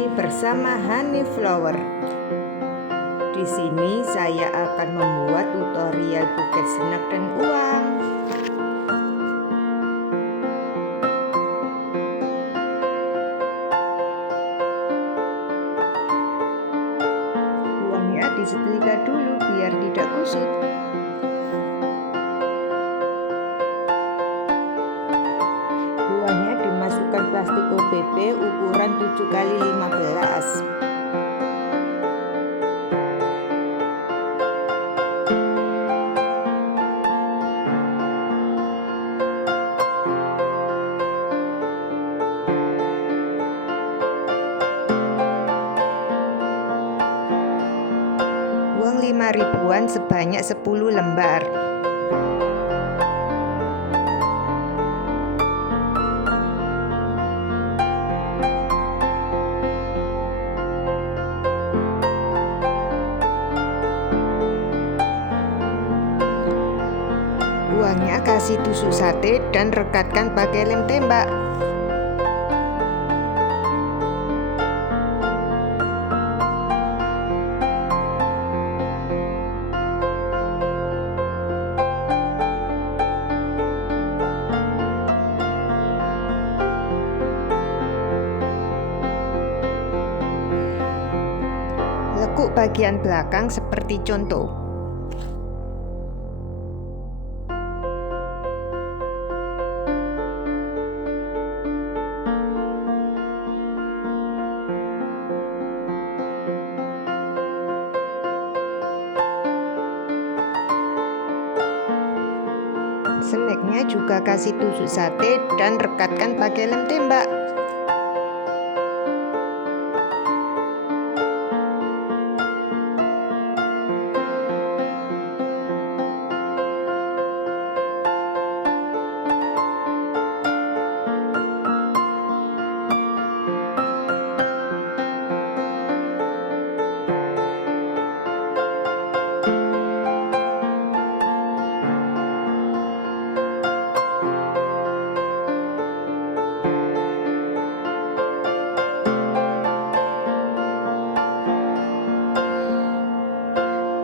lagi bersama Honey Flower. Di sini saya akan membuat tutorial buket snack dan uang. Uangnya disetrika dulu biar tidak kusut. Uangnya dimasukkan plastik OBB ukuran 7x15. Uang 5 ribuan sebanyak 10 lembar. Uangnya kasih tusuk sate dan rekatkan pakai lem tembak. Lekuk bagian belakang seperti contoh. Snacknya juga kasih tusuk sate dan rekatkan pakai lem tembak.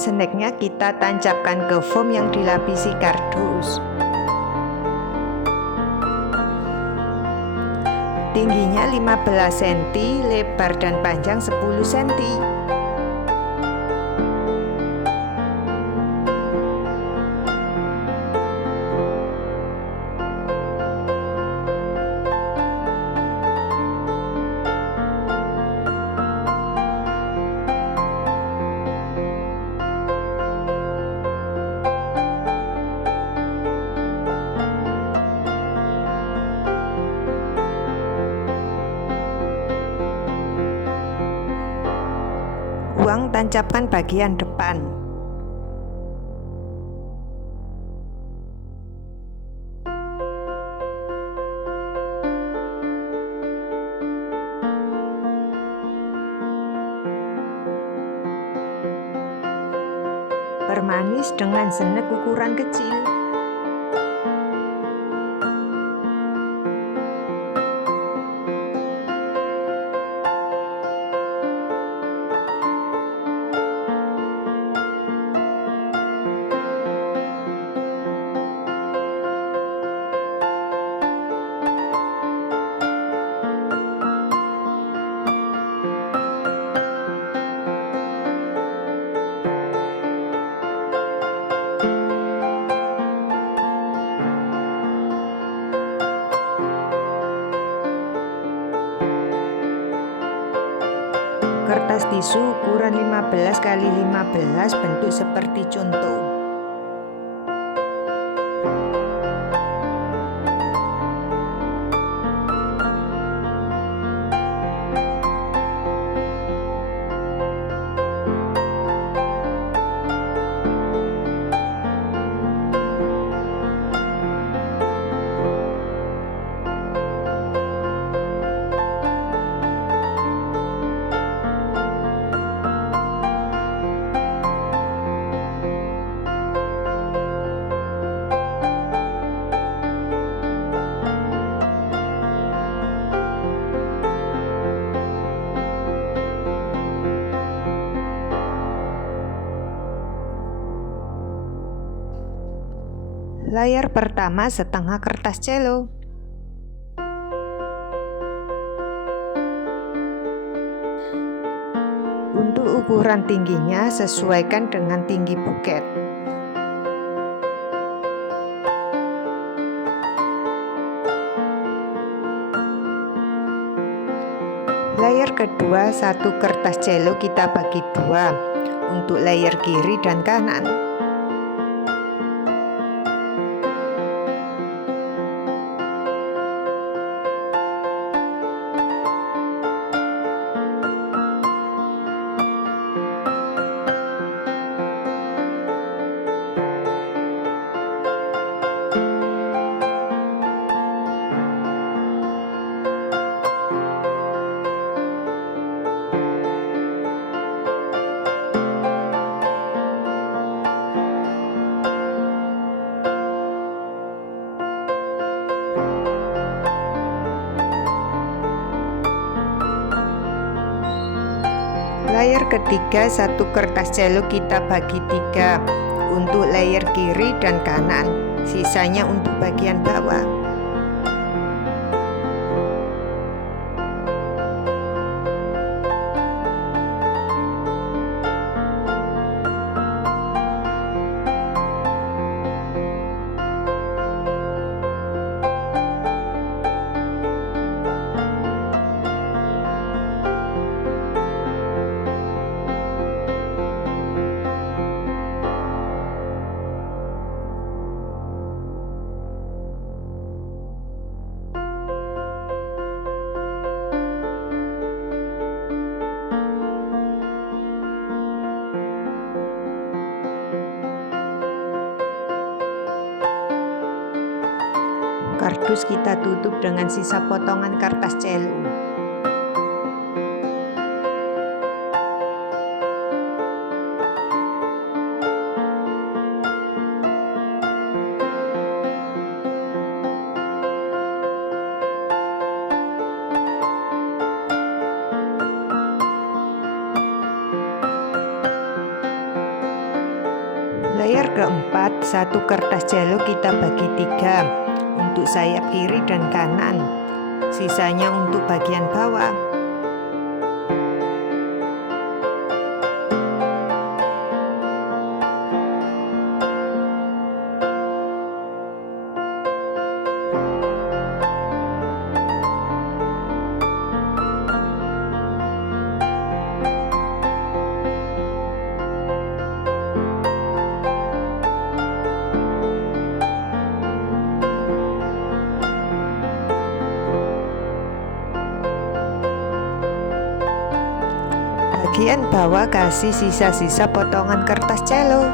Snacknya kita tancapkan ke foam yang dilapisi kardus. Tingginya 15 cm, lebar dan panjang 10 cm. Uang tancapkan bagian depan. Permanis dengan snack ukuran kecil. Kertas tisu ukuran 15x15 bentuk seperti contoh. Layar pertama setengah kertas cello. Untuk ukuran tingginya sesuaikan dengan tinggi buket. Layar kedua satu kertas cello kita bagi dua untuk layar kiri dan kanan. Layar ketiga satu kertas cello kita bagi tiga untuk layar kiri dan kanan, sisanya untuk bagian bawah. Kardus kita tutup dengan sisa potongan kertas cello. Layar keempat satu kertas cello kita bagi tiga untuk sayap kiri dan kanan, sisanya untuk bagian bawah. Bagian bawah kasih sisa-sisa potongan kertas cello.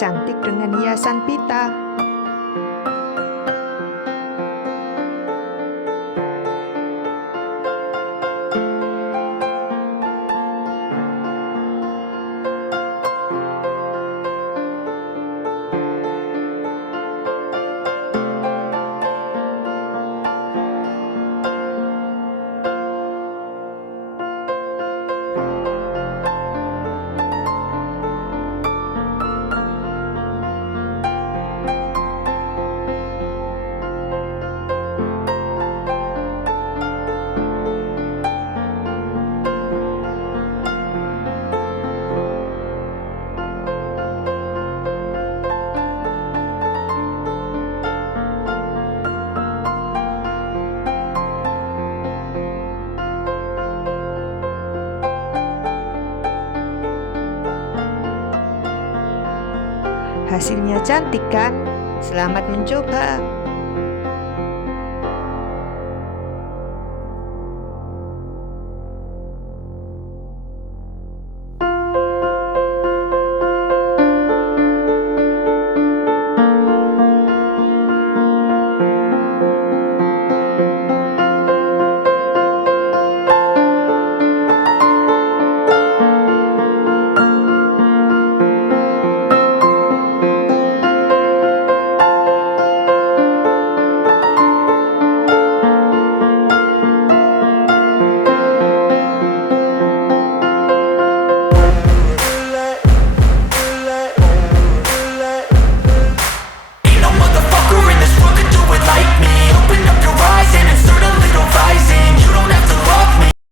cantik dengan hiasan pita. Hasilnya cantik kan? Selamat mencoba.